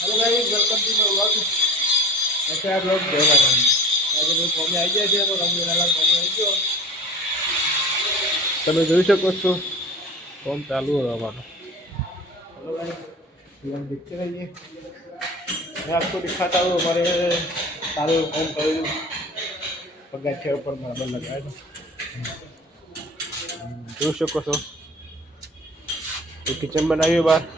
hello guys welcome to my vlog ऐसे आप लोग देख रहे हैं આજે હું કોમે આવી ગયા છે તો રંગીલાલા કોમે આવી ગયો તમે જોઈ શકો છો કોમ ચાલુ રહેવાનો हेलो गाइस हम देखते रहिए मैं आपको दिखाता हूँ हमारे सारे काम कर पगाठे ऊपर मार्बल लगाया था જોઈ શકો છો तो किचन बनाई बाहर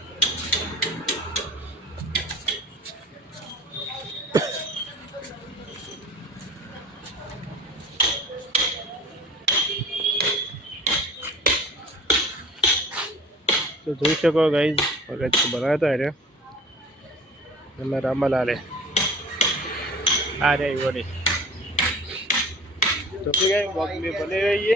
तो જોઈ શકો गाइस पगाठ तो बनाया था अरे मैं रामलाल है आ रहे वो नहीं तो फिर गाइस ब्लॉग में बने रहिए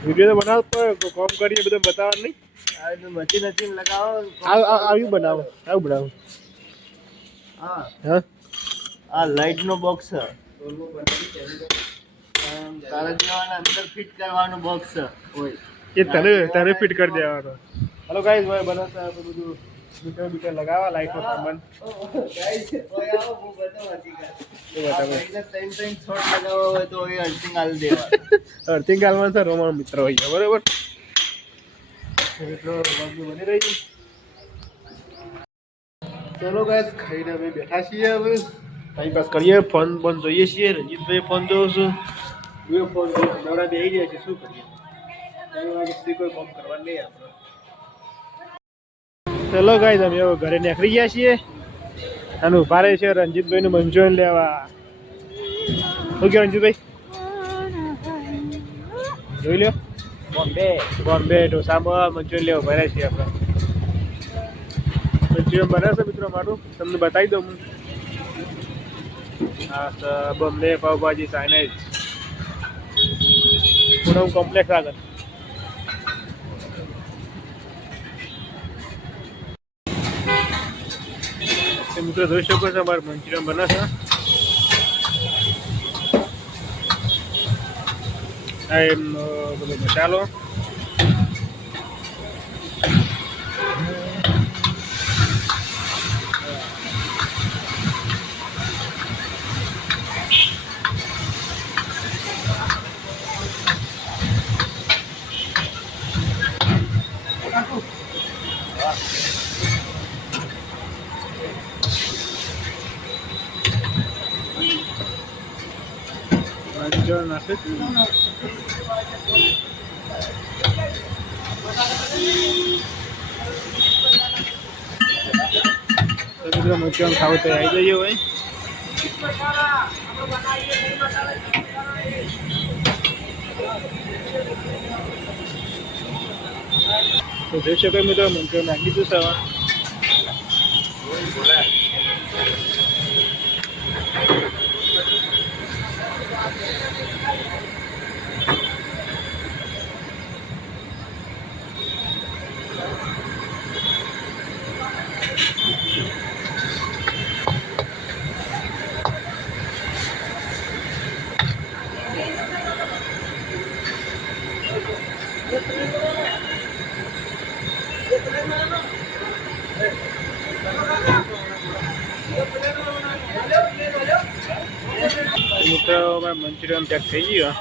वीडियो तो बनाओ तो काम करिए બધું બતાવવા નહીં આ તો મશીન લગાવો આવ્યું બનાવો આવું બનાવો હા હા આ લાઈટ નો બોક્સ છે તારા જેવાના અંદર ફિટ કરવાનું બોક્સ હોય એ તને ફિટ કરી દેવાનો હેલો ગાઈસ ભાઈ બનાવતા તો બધું મીટર લગાવવા લાઈટ નો સામાન ગાઈસ ઓય આવો હું બતાવતી કર તો બતાવો એટલે ત્રણ શોટ લગાવવા હોય તો એ અર્થિંગ આલ દેવા અર્થિંગ આલમાં તો રોમન મિત્ર હોય બરાબર મિત્રો બાજુ બની રહી ચલો ગાઈસ ખાઈને અમે બેઠા છીએ હવે ટાઈમ પાસ કરીએ ફોન જોઈએ છીએ રંજીતભાઈ ફોન જોઉં છું એ ફોન નવરા બેસી ગયા છે શું કરીએ કોઈ કામ કરવાનું નહીં આપણે ચલો ગાઈસ અમે ઘરે નીકળી ગયા છીએ અને ઉભા રહે છે રંજીતભાઈનું મંચુરિયન લેવા શું કે રંજીતભાઈ જોઈ લ્યો બોમ્બે ઢોસામાં મંચુરિયન લેવા ઉભા રહે છીએ આપણે મંચુરિયન બનાવશે મિત્રો મારું તમને બતાવી દઉં હા બોમ્બે પાવભાજી ચાઇનીઝ પૂનમ કોમ્પ્લેક્સ આગળ મિત્રો જોઈ શકો છો અમારે મંચુરિયન બનાવશે આ એમનો બધો મસાલો નાખે મંચુરિયન ખાવું તો આવી જઈએ હોય તો જોઈ શકો મિત્રો મંચુરિયન નાખી દીધું સવા મિત્રો મંચુરિયન પેક થઈ ગયો